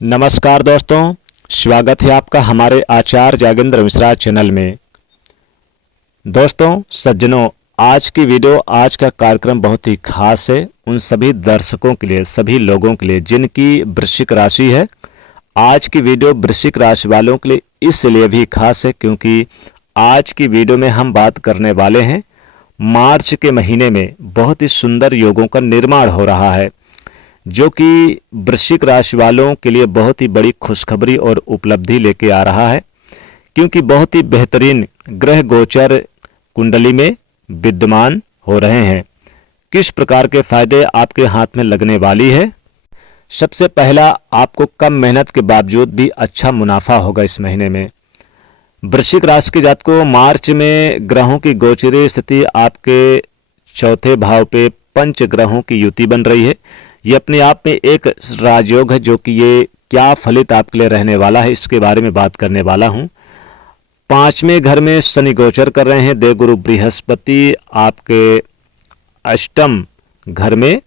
नमस्कार दोस्तों, स्वागत है आपका हमारे आचार्य जागेंद्र मिश्रा चैनल में। दोस्तों सज्जनों, आज की वीडियो, आज का कार्यक्रम बहुत ही खास है उन सभी दर्शकों के लिए, सभी लोगों के लिए जिनकी वृश्चिक राशि है। आज की वीडियो वृश्चिक राशि वालों के लिए इसलिए भी खास है क्योंकि आज की वीडियो में हम बात करने वाले हैं मार्च के महीने में बहुत ही सुंदर योगों का निर्माण हो रहा है, जो कि वृश्चिक राशि वालों के लिए बहुत ही बड़ी खुशखबरी और उपलब्धि लेके आ रहा है, क्योंकि बहुत ही बेहतरीन ग्रह गोचर कुंडली में विद्यमान हो रहे हैं। किस प्रकार के फायदे आपके हाथ में लगने वाली है? सबसे पहला, आपको कम मेहनत के बावजूद भी अच्छा मुनाफा होगा इस महीने में। वृश्चिक राशि के जातकों को मार्च में ग्रहों की गोचरीय स्थिति आपके चौथे भाव पे पंच ग्रहों की युति बन रही है। ये अपने आप में एक राजयोग है, जो कि ये क्या फलित आपके लिए रहने वाला है इसके बारे में बात करने वाला हूं। पांचवें घर में शनि गोचर कर रहे हैं। देवगुरु बृहस्पति आपके अष्टम घर में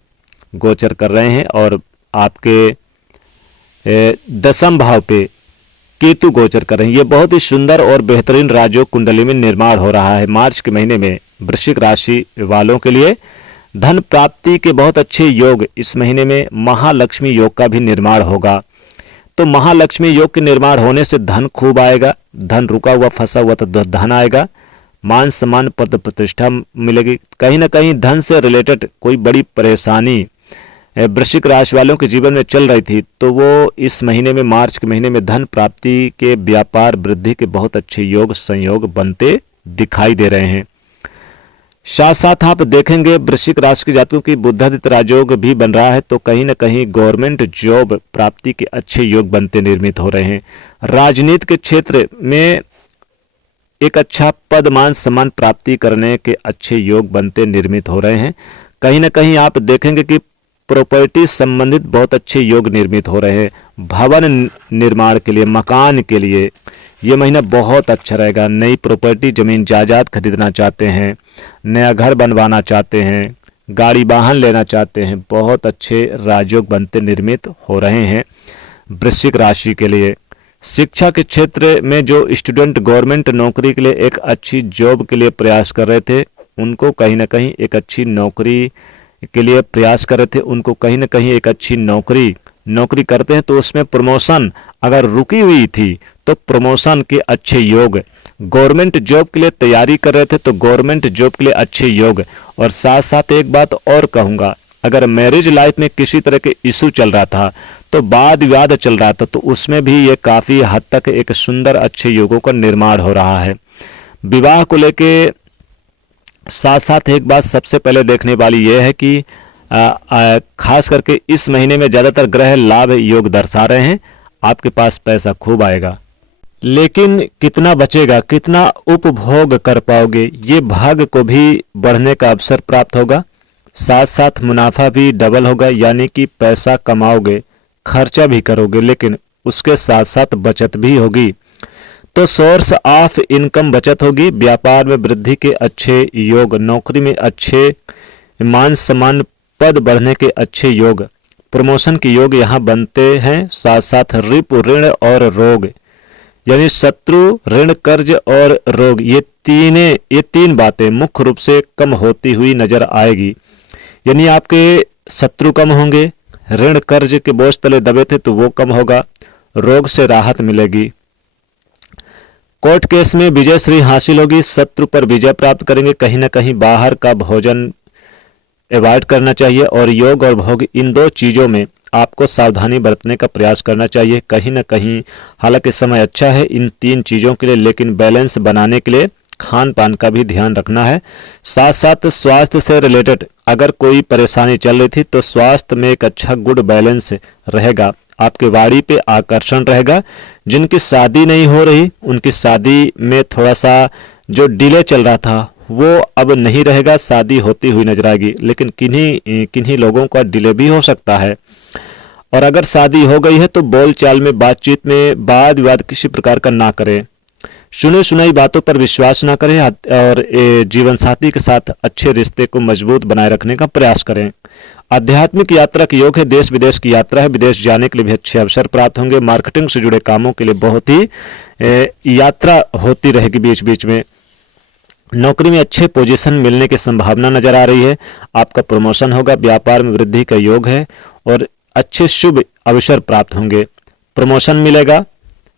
गोचर कर रहे हैं और आपके दसम भाव पे केतु गोचर कर रहे हैं। ये बहुत ही सुंदर और बेहतरीन राजयोग कुंडली में निर्माण हो रहा है मार्च के महीने में वृश्चिक राशि वालों के लिए। धन प्राप्ति के बहुत अच्छे योग इस महीने में महालक्ष्मी योग का भी निर्माण होगा। तो महालक्ष्मी योग के निर्माण होने से धन खूब आएगा, धन रुका हुआ फंसा हुआ तो धन आएगा, मान सम्मान पद प्रतिष्ठा मिलेगी। कहीं ना कहीं धन से रिलेटेड कोई बड़ी परेशानी वृश्चिक राशि वालों के जीवन में चल रही थी, तो वो इस महीने में मार्च के महीने में धन प्राप्ति के व्यापार वृद्धि के बहुत अच्छे योग संयोग बनते दिखाई दे रहे हैं। साथ साथ आप देखेंगे वृश्चिक राशि के जातकों की बुधादित्य राजयोग भी बन रहा है, तो कहीं ना कहीं गवर्नमेंट जॉब प्राप्ति के अच्छे योग बनते निर्मित हो रहे हैं। राजनीति के क्षेत्र में एक अच्छा पद मान सम्मान प्राप्ति करने के अच्छे योग बनते निर्मित हो रहे हैं। कहीं ना कहीं आप देखेंगे कि प्रॉपर्टी संबंधित बहुत अच्छे योग निर्मित हो रहे हैं। भवन निर्माण के लिए, मकान के लिए ये महीना बहुत अच्छा रहेगा। नई प्रॉपर्टी, जमीन जायदाद खरीदना चाहते हैं, नया घर बनवाना चाहते हैं, गाड़ी वाहन लेना चाहते हैं, बहुत अच्छे राजयोग बनते निर्मित हो रहे हैं वृश्चिक राशि के लिए। शिक्षा के क्षेत्र में जो स्टूडेंट गवर्नमेंट नौकरी के लिए एक अच्छी जॉब के लिए प्रयास कर रहे थे, उनको कहीं ना कहीं एक अच्छी नौकरी के लिए प्रयास कर रहे थे, उनको कहीं ना कहीं एक अच्छी नौकरी करते हैं तो उसमें प्रमोशन अगर रुकी हुई थी तो प्रमोशन के अच्छे योग। गवर्नमेंट जॉब के लिए तैयारी कर रहे थे तो गवर्नमेंट जॉब के लिए अच्छे योग। और साथ साथ एक बात और कहूँगा, अगर मैरिज लाइफ में किसी तरह के इशू चल रहा था, तो वाद विवाद चल रहा था, तो उसमें भी ये काफ़ी हद तक एक सुंदर अच्छे योगों का निर्माण हो रहा है। विवाह को लेके साथ साथ एक बात सबसे पहले देखने वाली यह है कि खास करके इस महीने में ज़्यादातर ग्रह लाभ योग दर्शा रहे हैं। आपके पास पैसा खूब आएगा, लेकिन कितना बचेगा, कितना उपभोग कर पाओगे, ये भाग्य को भी बढ़ने का अवसर प्राप्त होगा। साथ साथ मुनाफा भी डबल होगा, यानी कि पैसा कमाओगे, खर्चा भी करोगे, लेकिन उसके साथ साथ बचत भी होगी। तो सोर्स ऑफ इनकम बचत होगी। व्यापार में वृद्धि के अच्छे योग, नौकरी में अच्छे मान सम्मान पद बढ़ने के अच्छे योग, प्रमोशन के योग यहाँ बनते हैं। साथ साथ रिप, ऋण और रोग, यानी शत्रु, ऋण, कर्ज और रोग, ये तीन बातें मुख्य रूप से कम होती हुई नजर आएगी। यानी आपके शत्रु कम होंगे, ऋण कर्ज के बोझ तले दबे थे तो वो कम होगा, रोग से राहत मिलेगी, कोर्ट केस में विजय श्री हासिल होगी, शत्रु पर विजय प्राप्त करेंगे। कहीं ना कहीं बाहर का भोजन अवॉइड करना चाहिए और योग और भोग, इन दो चीज़ों में आपको सावधानी बरतने का प्रयास करना चाहिए। कहीं ना कहीं हालांकि समय अच्छा है इन तीन चीज़ों के लिए, लेकिन बैलेंस बनाने के लिए खान पान का भी ध्यान रखना है। साथ साथ स्वास्थ्य से रिलेटेड अगर कोई परेशानी चल रही थी तो स्वास्थ्य में एक अच्छा गुड बैलेंस रहेगा। आपके वाणी पे आकर्षण रहेगा। जिनकी शादी नहीं हो रही, उनकी शादी में थोड़ा सा जो डिले चल रहा था वो अब नहीं रहेगा, शादी होती हुई नजर आएगी। लेकिन किन्हीं लोगों का डिले भी हो सकता है। और अगर शादी हो गई है तो बोलचाल में, बातचीत में वाद विवाद किसी प्रकार का ना करें। सुनी सुनाई बातों पर विश्वास ना करें और जीवन साथी के साथ अच्छे रिश्ते को मजबूत बनाए रखने का प्रयास करें। आध्यात्मिक यात्रा के योग है, देश विदेश की यात्रा है, विदेश जाने के लिए भी अच्छे अवसर प्राप्त होंगे। मार्केटिंग से जुड़े कामों के लिए बहुत ही यात्रा होती रहेगी बीच बीच में। नौकरी में अच्छे पोजीशन मिलने की संभावना नजर आ रही है। आपका प्रमोशन होगा, व्यापार में वृद्धि का योग है और अच्छे शुभ अवसर प्राप्त होंगे। प्रमोशन मिलेगा,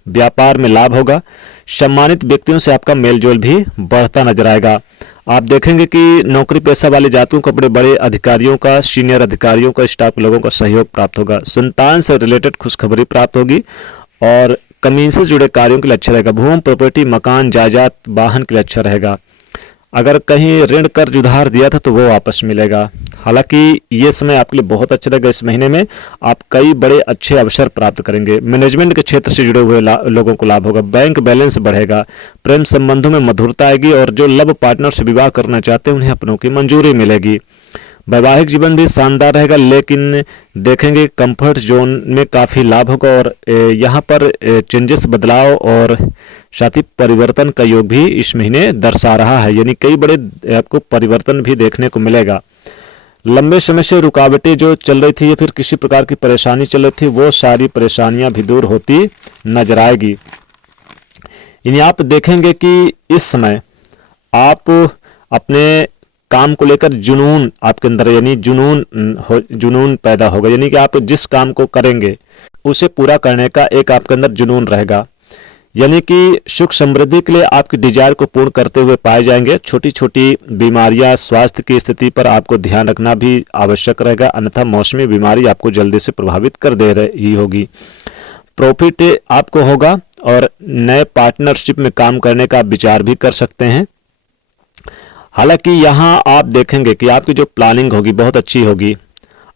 व्यापार में लाभ होगा, सम्मानित व्यक्तियों से आपका मेलजोल भी बढ़ता नजर आएगा। आप देखेंगे कि नौकरी पेशा वाले जातकों को बड़े बड़े अधिकारियों का, सीनियर अधिकारियों का, स्टाफ लोगों का सहयोग प्राप्त होगा। संतान से रिलेटेड खुशखबरी प्राप्त होगी और कमीशन से जुड़े कार्यों के लिए अच्छा रहेगा। भूमि, प्रॉपर्टी, मकान, जायदाद, वाहन के लिए अच्छा रहेगा। अगर कहीं ऋण कर्ज उधार दिया था तो वो वापस मिलेगा। हालांकि ये समय आपके लिए बहुत अच्छा रहेगा। इस महीने में आप कई बड़े अच्छे अवसर प्राप्त करेंगे। मैनेजमेंट के क्षेत्र से जुड़े हुए लोगों को लाभ होगा। बैंक बैलेंस बढ़ेगा। प्रेम संबंधों में मधुरता आएगी और जो लव पार्टनर से विवाह करना चाहते हैं उन्हें अपनों की मंजूरी मिलेगी। वैवाहिक जीवन भी शानदार रहेगा, लेकिन देखेंगे कंफर्ट जोन में काफ़ी लाभ होगा और यहाँ पर चेंजेस, बदलाव और साथ ही परिवर्तन का योग भी इस महीने दर्शा रहा है। यानी कई बड़े आपको परिवर्तन भी देखने को मिलेगा। लंबे समय से रुकावटें जो चल रही थी या फिर किसी प्रकार की परेशानी चल रही थी, वो सारी परेशानियां भी दूर होती नजर आएगी। यानी आप देखेंगे कि इस समय आप अपने काम को लेकर जुनून आपके अंदर, यानी जुनून पैदा होगा। यानी कि आप जिस काम को करेंगे उसे पूरा करने का एक आपके अंदर जुनून रहेगा। यानी कि सुख समृद्धि के लिए आपकी डिजायर को पूर्ण करते हुए पाए जाएंगे। छोटी छोटी बीमारियां, स्वास्थ्य की स्थिति पर आपको ध्यान रखना भी आवश्यक रहेगा, अन्यथा मौसमी बीमारी आपको जल्दी से प्रभावित कर दे रही होगी। प्रॉफिट आपको होगा और नए पार्टनरशिप में काम करने का विचार भी कर सकते हैं। हालांकि यहाँ आप देखेंगे कि आपकी जो प्लानिंग होगी बहुत अच्छी होगी।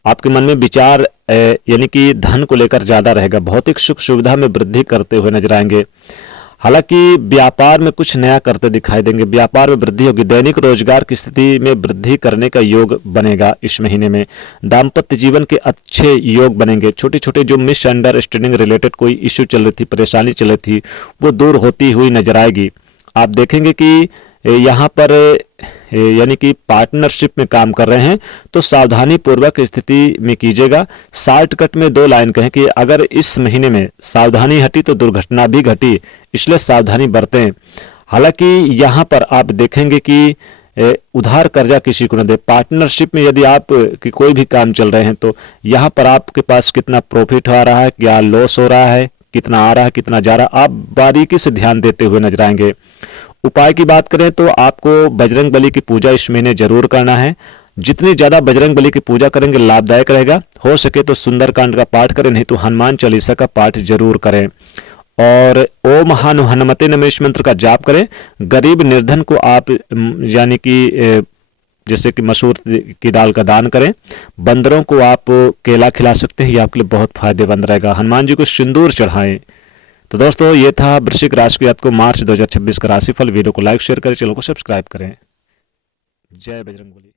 आपके मन में विचार यानी कि धन को लेकर ज्यादा रहेगा। भौतिक सुख सुविधा में वृद्धि करते हुए नजर आएंगे। हालांकि व्यापार में कुछ नया करते दिखाई देंगे। व्यापार में वृद्धि होगी। दैनिक रोजगार की स्थिति में वृद्धि करने का योग बनेगा इस महीने में। दाम्पत्य जीवन के अच्छे योग बनेंगे। छोटे छोटे जो मिसअंडरस्टैंडिंग रिलेटेड कोई इश्यू चल रही थी, परेशानी चल रही थी, वो दूर होती हुई नजर आएगी। आप देखेंगे कि यहाँ पर यानी कि पार्टनरशिप में काम कर रहे हैं तो सावधानी पूर्वक स्थिति में कीजिएगा। शॉर्टकट में 2 लाइन कहें कि अगर इस महीने में सावधानी हटी तो दुर्घटना भी घटी, इसलिए सावधानी बरतें। हालांकि यहाँ पर आप देखेंगे कि उधार कर्जा किसी को न दे। पार्टनरशिप में यदि आप कि कोई भी काम चल रहे हैं तो यहाँ पर आपके पास कितना प्रॉफिट आ रहा है, क्या लॉस हो रहा है, कितना आ रहा है, कितना जा रहा है, आप बारीकी से ध्यान देते हुए नजर आएंगे। उपाय की बात करें तो आपको बजरंग बली की पूजा इस महीने जरूर करना है। जितनी ज्यादा बजरंग बली की पूजा करेंगे लाभदायक रहेगा। हो सके तो सुंदरकांड का पाठ करें, नहीं तो हनुमान चालीसा का पाठ जरूर करें और ओम हनुमते नमः इस मंत्र का जाप करें। गरीब निर्धन को आप यानी कि जैसे कि मसूर की दाल का दान करें। बंदरों को आप केला खिला सकते हैं, ये आपके लिए बहुत फायदेमंद रहेगा। हनुमान जी को सिंदूर चढ़ाएं। तो दोस्तों ये था वृश्चिक राशि की आपको मार्च 2026 का राशिफल। वीडियो को लाइक शेयर करें, चैनल को सब्सक्राइब करें। जय बजरंग बली।